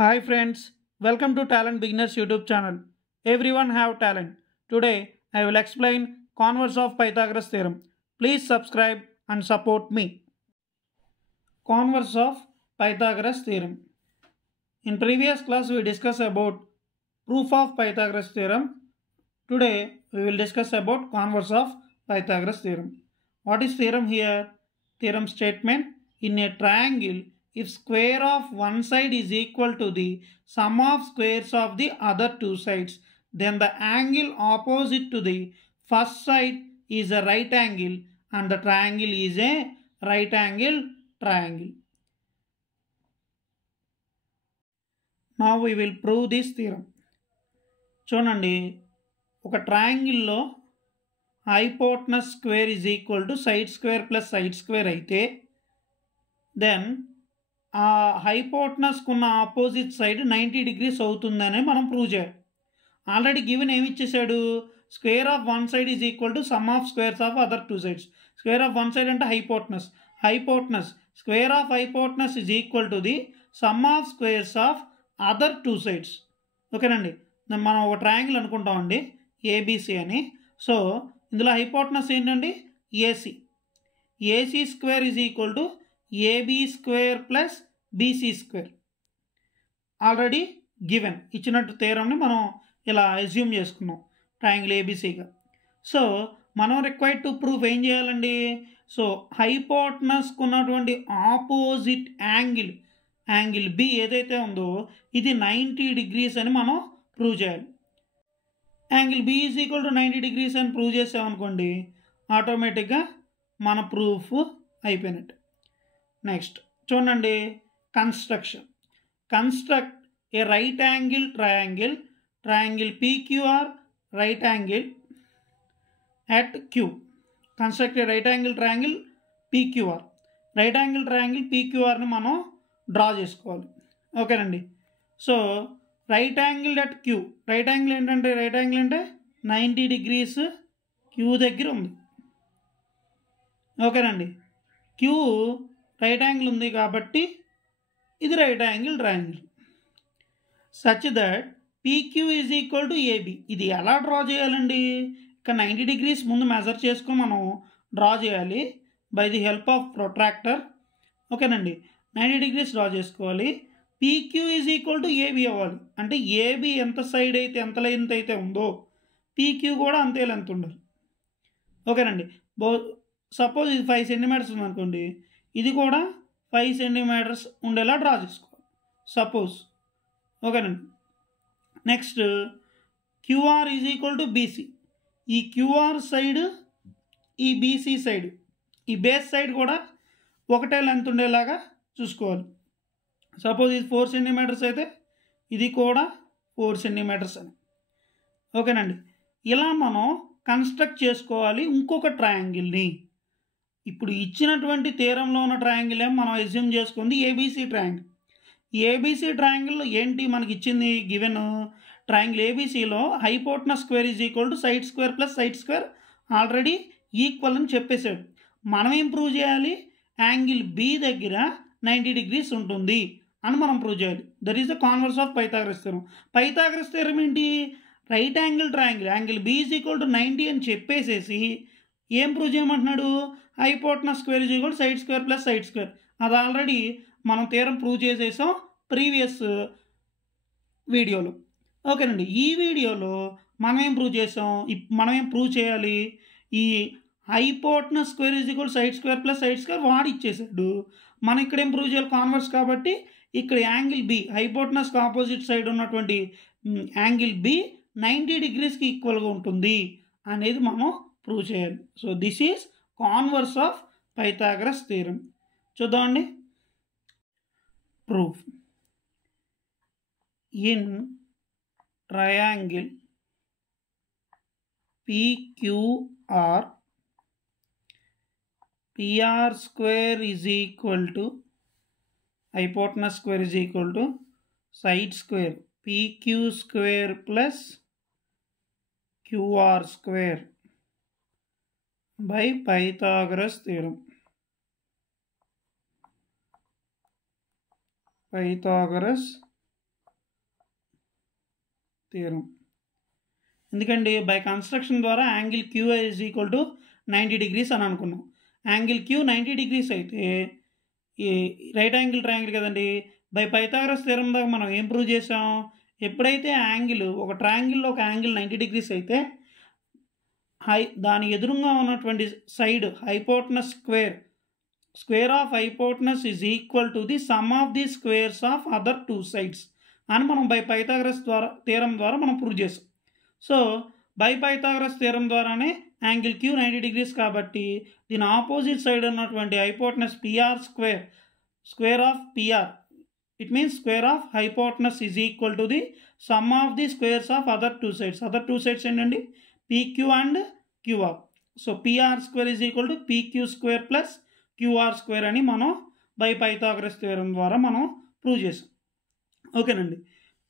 Hi friends, welcome to Talent Beginners YouTube channel. Everyone have talent. Today I will explain converse of Pythagoras theorem. Please subscribe and support me. Converse of Pythagoras theorem. In previous class we discussed about proof of Pythagoras theorem. Today we will discuss about converse of Pythagoras theorem. What is theorem here? Theorem statement: in a triangle, if square of one side is equal to the sum of squares of the other two sides, then the angle opposite to the first side is a right angle and the triangle is a right angle triangle. Now we will prove this theorem. చూడండి, ఒక ట్రయాంగిల్లో hypotenuse square is equal to side square plus side square అయితే then ఆ హైపోటనస్కు ఉన్న opposite side 90 degrees అవుతుందని మనం prove చేయాలి. ఆల్రెడీ గివెన్ ఏమి ఇచ్చేసాడు? Square of one side is equal to sum of squares of other two sides. Square of one side అంటే hypotenuse square of hypotenuse is equal to the sum of squares of other two sides. ఓకేనండి, మనం ఒక triangle అనుకుంటామండి ABC అని. So ఇందులో hypotenuse ఏంటండి? AC square is equal to AB square plus BC square. Already given ఇచ్చినట్టు థియరంని మనం ఇలా అజ్యూమ్ చేసుకున్నాం ట్రయాంగిల్ ఏబీసీగా. సో మనం రిక్వైర్డ్ టు ప్రూఫ్ ఏం చేయాలండి? సో హైపోటనస్కు ఉన్నటువంటి ఆపోజిట్ యాంగిల్ బి ఏదైతే ఉందో ఇది 90 degrees అని మనం ప్రూవ్ చేయాలి. Angle B is equal to 90 degrees అని ప్రూవ్ చేసామనుకోండి, ఆటోమేటిక్గా మన ప్రూఫ్ అయిపోయినట్టు. నెక్స్ట్ చూడండి, construct a right angle triangle PQR right angle at Q. Construct a right angle triangle PQR. Right angle triangle పీక్యూఆర్ని మనం డ్రా చేసుకోవాలి. ఓకేనండి. So right angle at Q. Right angle ఏంటంటే 90 degrees క్యూ దగ్గర ఉంది. ఓకేనండి, క్యూ రైట్ యాంగిల్ ఉంది కాబట్టి ఇది right angle triangle. Such that PQ is equal to AB. ఇది ఎలా డ్రా చేయాలండి? ఇక్కడ 90 degrees ముందు మెజర్ చేసుకొని మనం డ్రా చేయాలి by the help of protractor. ఓకేనండి, 90 degrees డ్రా చేసుకోవాలి. PQ is equal to AB అవ్వాలి. అంటే ఏబి ఎంత సైడ్ అయితే ఎంత లెంత్ అయితే ఉందో పీక్యూ కూడా అంతే లెంత్ ఉండాలి. ఓకేనండి, సపోజ్ ఇది 5 centimeters ఉందనుకోండి, ఇది కూడా 5 centimeters ఉండేలా డ్రా చేసుకోవాలి సపోజ్. ఓకేనండి, next QR is equal to BC. ఈ క్యూఆర్ సైడ్ ఈ బీసీ సైడ్ ఈ బేస్ సైడ్ కూడా ఒకటే లెంత్ ఉండేలాగా చూసుకోవాలి. సపోజ్ ఇది 4 centimeters అయితే ఇది కూడా 4 centimeters అని. ఓకేనండి, ఇలా మనం కన్స్ట్రక్ట్ చేసుకోవాలి ఇంకొక ట్రయాంగిల్ని. ఇప్పుడు ఇచ్చినటువంటి థియరంలో ఉన్న ట్రయాంగిల్ ఏమో మనం అజ్యూమ్ చేసుకుంది ఏబీసీ ట్రయాంగిల్. ఏబీసీ ట్రయాంగిల్లో ఏంటి మనకి ఇచ్చింది? గివెన్ ట్రయాంగిల్ ఏబీసీలో hypotenuse square is equal to side square plus side square already equal అని చెప్పేశాడు. మనం ఏం ప్రూవ్ చేయాలి? యాంగిల్ బి దగ్గర 90 degrees ఉంటుంది అని మనం ప్రూవ్ చేయాలి. That is the converse of Pythagoras theorem. Pythagoras theorem ఏంటి? Right angle triangle angle B is equal to 90 అని చెప్పేసేసి ఏం ప్రూవ్ చేయమంటున్నాడు? Hypotenuse square is equal side square plus side square. అది ఆల్రెడీ మనం థియరం ప్రూవ్ చేసేసాం previous వీడియోలో. ఓకేనండి, ఈ వీడియోలో మనం ఏం ప్రూవ్ చేయాలి? ఈ hypotenuse square is equal side square plus side square వాడు ఇచ్చేసాడు. మనం ఇక్కడ ఏం ప్రూవ్ చేయాలి? కాన్వర్స్ కాబట్టి ఇక్కడ యాంగిల్ బి హైపోటనస్కి ఆపోజిట్ సైడ్ ఉన్నటువంటి యాంగిల్ బి 90 degreesకి ఈక్వల్గా ఉంటుంది అనేది మనం ప్రూవ్ చేయాలి. So this is converse of Pythagoras theorem. చూద్దామండి. Proof in triangle PQR PR square is equal to hypotenuse square is equal to side square PQ square plus QR square by Pythagoras theorem. Pythagoras theorem. ఎందుకండి by construction ద్వారా angle QI is equal to 90 degrees అని అనుకున్నాం. Angle Q 90 degrees అయితే ఈ right angle triangle కదండి. By Pythagoras theorem దాకా మనం ఏం ప్రూవ్ చేసాం, ఎప్పుడైతే యాంగిల్ ఒక ట్రయాంగిల్లో ఒక యాంగిల్ 90 degrees అయితే దాని ఎదురుగా ఉన్నటువంటి side hypotenuse square of hypotenuse is equal to the sum of the squares of other 2 sides అని మనం బై పైథాగరస్ థియరం ద్వారా మనం ప్రూవ్ చేసాం. సో బై పైథాగరస్ థియరం ద్వారానే యాంగిల్ క్యూ 90 degrees కాబట్టి దీని ఆపోజిట్ సైడ్ ఉన్నటువంటి hypotenuse PR square of PR, it means square of hypotenuse is equal to the sum of the squares of other 2 sides. Other 2 sides ఏంటండి, PQ and QR. So PR square is equal to PQ square plus QR square అని మనం by Pythagoras theorem ద్వారా మనం prove చేసాం. ఓకేనండి,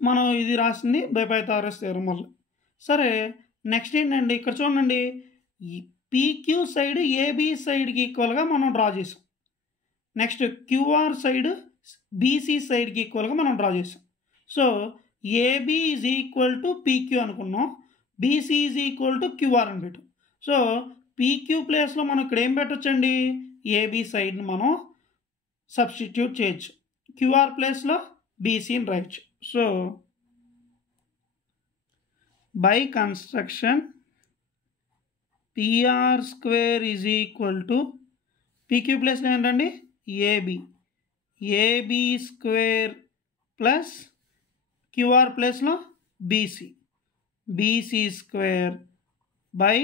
మనం ఇది రాసింది బై పైథాగరస్ థియరం వల్ల. సరే నెక్స్ట్ ఏంటండి, ఇక్కడ చూడండి ఈ PQ సైడ్ AB సైడ్కి ఈక్వల్గా మనం డ్రా చేసాం. నెక్స్ట్ QR సైడ్ BC సైడ్కి ఈక్వల్గా మనం డ్రా చేసాం. So AB is equal to PQ అనుకున్నాం, BC is equal to QR అని పెట్టాం. సో PQ ప్లేస్లో మనం ఇక్కడ ఏం పెట్టచ్చండి, AB సైడ్ని మనం సబ్స్టిట్యూట్ చేయొచ్చు, QR ప్లేస్లో BCని రాయొచ్చు. So by construction PR square is equal to PQ ప్లేస్లో ఏంటండి AB స్క్వేర్ ప్లస్ QR ప్లేస్లో BC స్క్వేర్ బై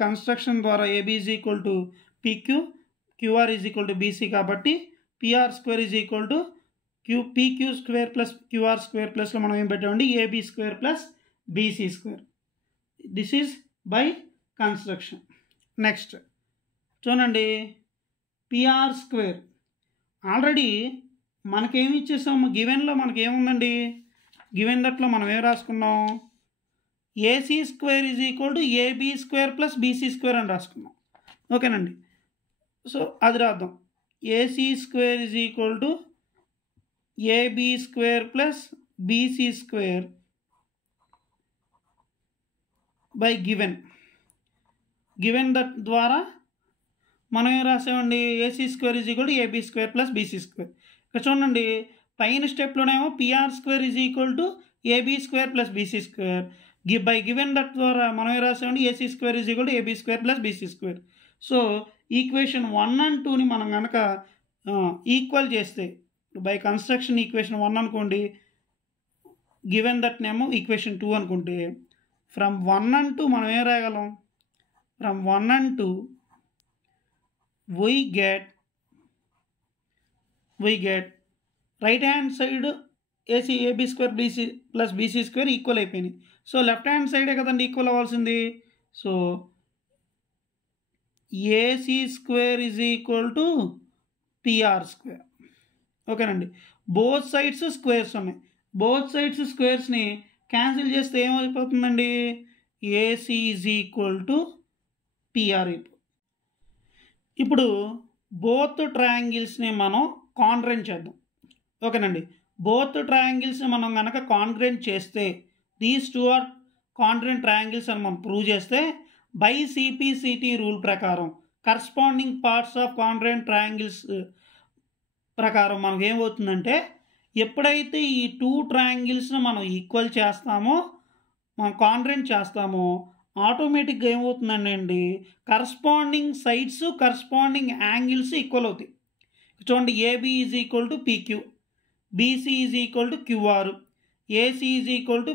కన్స్ట్రక్షన్ ద్వారా AB is equal to PQ, QR is equal to BC కాబట్టి PR square is equal to PQ square plus QR square ప్లస్లో మనం ఏం పెట్టామండి AB square plus BC square. This is by construction. Next చూడండి PR square already మనకేమి ఇచ్చేసాము, గివెన్లో మనకేముందండి, given దట్లో మనం ఏం రాసుకున్నాం, AC square is equal to AB square plus BC square అని రాసుకున్నాం. ఓకేనండి, సో అది రాద్దాం. AC square is equal to AB square plus BC square by given that ద్వారా మనం ఏం రాసామండి, AC square is equal to AB square plus BC square. ఇక్కడ చూడండి పైన స్టెప్లోనేమో PR square is equal to AB square plus BC square, by given that ద్వారా మనం ఏం రాసామండి AC square is equal to AB square plus BC square. So equation 1 and 2ని మనం కనుక equal చేస్తే బై కన్స్ట్రక్షన్ ఈక్వేషన్ 1 అనుకోండి, గివెన్ దట్ నేమో equation 2 అనుకుంటే ఫ్రమ్ 1 and 2 మనం ఏం రాయగలం, from 1 and 2 we get right hand side AB square BC plus BC square equal అయిపోయినాయి. సో లెఫ్ట్ హ్యాండ్ సైడే కదండి ఈక్వల్ అవ్వాల్సింది. So AC square is equal to PR square. ఓకేనండి, బోత్ సైడ్స్ స్క్వేర్స్ ఉన్నాయి, both sides స్క్వేర్స్ని cancel చేస్తే ఏమైపోతుందండి, AC is equal to PR అయిపోతుంది. ఇప్పుడు బోత్ ట్రయాంగిల్స్ని మనం కాంగ్రెంట్ చేద్దాం. ఓకేనండి, బోత్ ట్రయాంగిల్స్ని మనం కనుక కాంగ్రెంట్ చేస్తే దీస్ 2 ఆర్ కాంగ్రెంట్ ట్రయాంగిల్స్ అని మనం ప్రూవ్ చేస్తే బై CPCT రూల్ ప్రకారం corresponding parts of congruent triangles ప్రకారం మనకు ఏమవుతుందంటే, ఎప్పుడైతే ఈ 2 ట్రయాంగిల్స్ని మనం ఈక్వల్ చేస్తామో, మనం కాంగ్రెంట్ చేస్తామో, ఆటోమేటిక్గా ఏమవుతుందండి, corresponding sides corresponding angles equal అవుతాయి. చూడండి AB is equal to PQ, BC is equal to QR, AC is equal to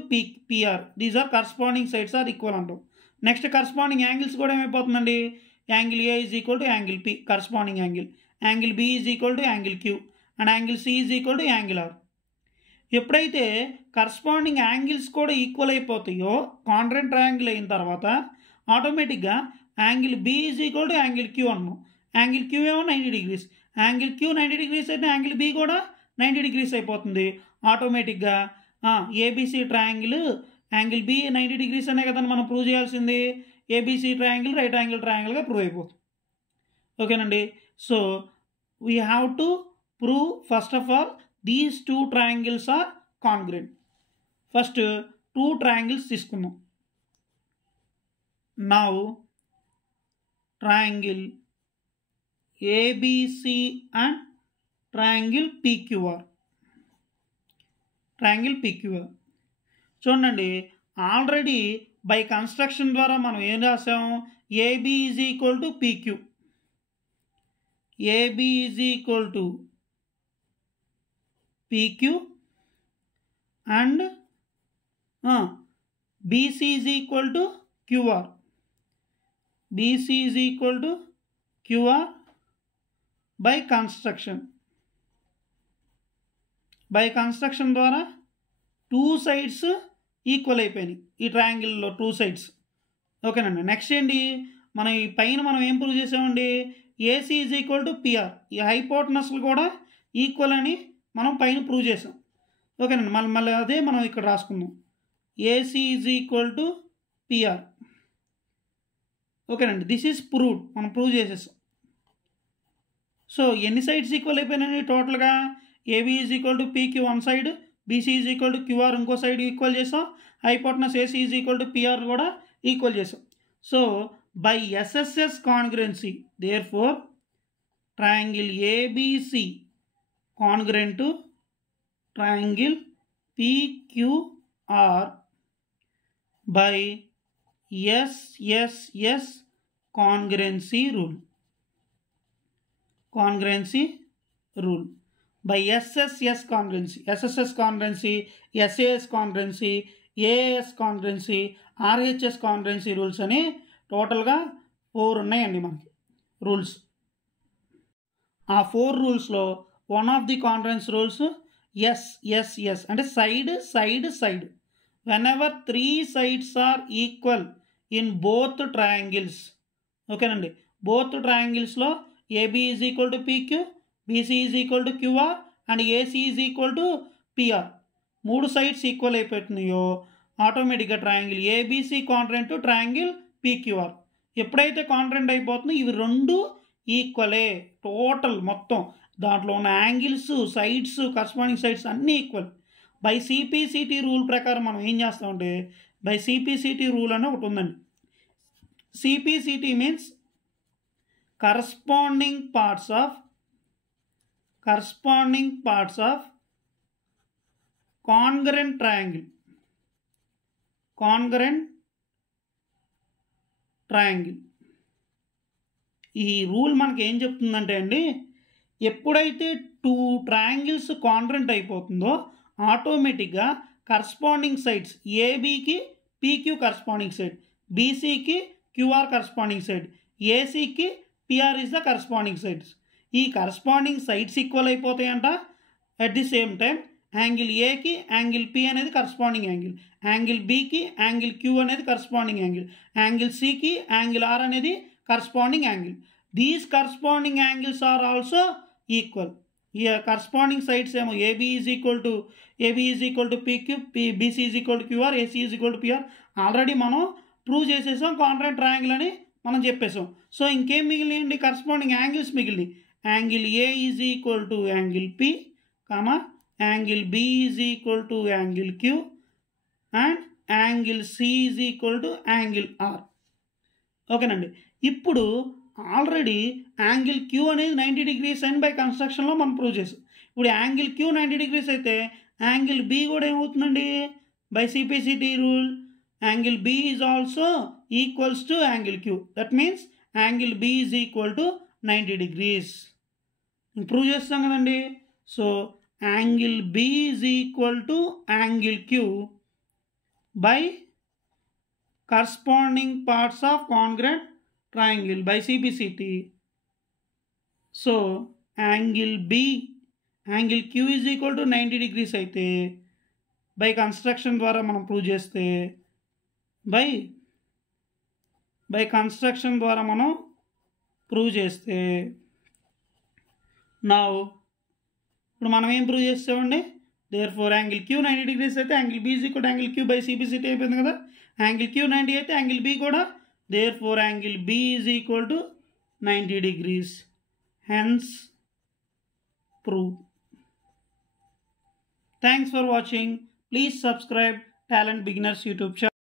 PR. These are corresponding sides are equal అంటాం. నెక్స్ట్ కరస్పాండింగ్ యాంగిల్స్ కూడా ఏమైపోతుందండి, angle A is equal to angle P corresponding angle, angle B is equal to angle Q and angle C is equal to angle R. ఎప్పుడైతే corresponding angles కూడా equal అయిపోతాయో congruent triangle అయిన తర్వాత ఆటోమేటిక్గా angle B is equal to angle Q అన్నాం. Angle Q ఏమో 90 degrees, angle Q 90 degrees అయితే angle B కూడా 90 degrees అయిపోతుంది. ఆటోమేటిక్గా ABC triangle angle B 90 degrees అనే కదండి మనం ప్రూవ్ చేయాల్సింది. ABC ట్రయాంగిల్ రైట్ యాంగిల్ ట్రయాంగిల్గా ప్రూవ్ అయిపోతుంది. ఓకేనండి, so we have to prove first of all these two triangles are congruent. First two triangles తీసుకుందాం. Now triangle ABC and triangle PQR. Triangle PQR చూడండి, already by construction ద్వారా మనం ఏం రాసాం, AB is equal to PQ, AB is equal to PQ and BC is equal to QR, BC is equal to QR by construction. By construction ద్వారా two sides equal అయిపోయినాయి ఈ ట్రయాంగిల్లో, two sides. ఓకేనండి. Next ఏంటి, మనం ఈ పైన మనం ఏం ప్రూవ్ చేసామండి, AC is equal to PR. ఈ హైపోటనస్లు కూడా ఈక్వల్ అని మనం పైన ప్రూవ్ చేసాం. ఓకేనండి. మళ్ళీ అదే మనం ఇక్కడ రాసుకుందాం, AC is equal to PR. ఓకేనండి. దిస్ ఈజ్ ప్రూవ్డ్, మనం ప్రూవ్ చేసేసాం. సో ఎన్ని సైడ్స్ ఈక్వల్ అయిపోయినాయి టోటల్గా, AB is equal to PQ one side, BC is equal to QR ఇంకో సైడ్ ఈక్వల్ చేసాం, hypotenuse AC is equal to PR కూడా ఈక్వల్ చేసాం. So by SSS congruency therefore triangle ABC congruent to triangle PQR by SSS congruency rule. Congruency rule by SSS congruency, SSS congruency, SAS congruency, AAS congruency, RHS congruency rules అని టోటల్గా 4 ఉన్నాయండి మనకి rules. ఆ 4 రూల్స్లో one of the congruence rules SSS అంటే side side side. Whenever 3 sides are equal in both triangles. ఓకేనండి. Both ట్రయాంగిల్స్లో AB is equal to PQ, BC is equal to QR and AC is equal to PR. 3 sides equal అయిపోతున్నాయో ఆటోమేటిక్గా triangle ABC congruent to triangle PQR. ఎప్పుడైతే congruent అయిపోతుందో ఇవి రెండు ఈక్వలే, total మొత్తం దాంట్లో ఉన్న యాంగిల్స్, సైడ్స్, కరస్పాండింగ్ సైడ్స్ అన్నీ ఈక్వల్. బై సిపిసిటీ రూల్ ప్రకారం మనం ఏం చేస్తామంటే, బై సిపిసిటీ రూల్ అని ఒకటి ఉందండి. CPCT means corresponding parts of congruent triangle. Congruent triangle. ఈ రూల్ మనకి ఏం చెప్తుందంటే అండి, ఎప్పుడైతే 2 ట్రయాంగిల్స్ కాంగ్రెంట్ అయిపోతుందో ఆటోమేటిక్గా కరస్పాండింగ్ సైడ్స్ ఏబీకి పీక్యూ కరస్పాండింగ్ సైడ్, బీసీకి క్యూఆర్ కరస్పాండింగ్ సైడ్, ఏసీకి PR is the corresponding sides. ఈ కరస్పాండింగ్ సైడ్స్ ఈక్వల్ అయిపోతాయంట. At the same time angle ఏకి యాంగిల్ పి అనేది కరస్పాండింగ్ యాంగిల్, యాంగిల్ బికి యాంగిల్ క్యూ అనేది కరస్పాండింగ్ యాంగిల్, యాంగిల్ సికి యాంగిల్ ఆర్ అనేది corresponding angle. These corresponding angles are also equal. ఈ corresponding sides ఏమో AB is equal to PQ, BC is equal to QR, AC is equal to PR. Already మనం prove చేసేసాం congruent triangle అని మనం చెప్పేసాం. So ఇంకేం మిగిలింది, కరస్పాండింగ్ యాంగిల్స్ మిగిలి. Angle A is equal to angle P, angle B is equal to angle Q and angle C is equal to angle R. ఓకేనండి. ఇప్పుడు ఆల్రెడీ యాంగిల్ క్యూ అనేది 90 degrees అని బై కన్స్ట్రక్షన్లో మనం ప్రూవ్ చేసాం. ఇప్పుడు యాంగిల్ క్యూ 90 degrees అయితే angle B కూడా ఏమవుతుందండి, by CPCT rule angle B is also equals to angle Q. That means angle B is equal to 90 degrees. Prove చేస్తాం కదండి. So angle B is equal to angle Q by corresponding parts of congruent triangle by CPCT. So angle Q is equal to 90 degrees అయితే by construction ద్వారా మనం prove చేస్తే by construction ద్వారా మనం prove చేస్తే ఇప్పుడు మనం ఏం ప్రూవ్ చేస్తామండి, therefore angle Q 90 degrees అయితే angle B is equal to angle Q by CPCT అయిపోయింది కదా. యాంగిల్ క్యూ 90 అయితే యాంగిల్ బి కూడా, therefore angle B is equal to 90 degrees. Hence prove. Thanks for watching. Please subscribe Talent Beginners YouTube channel.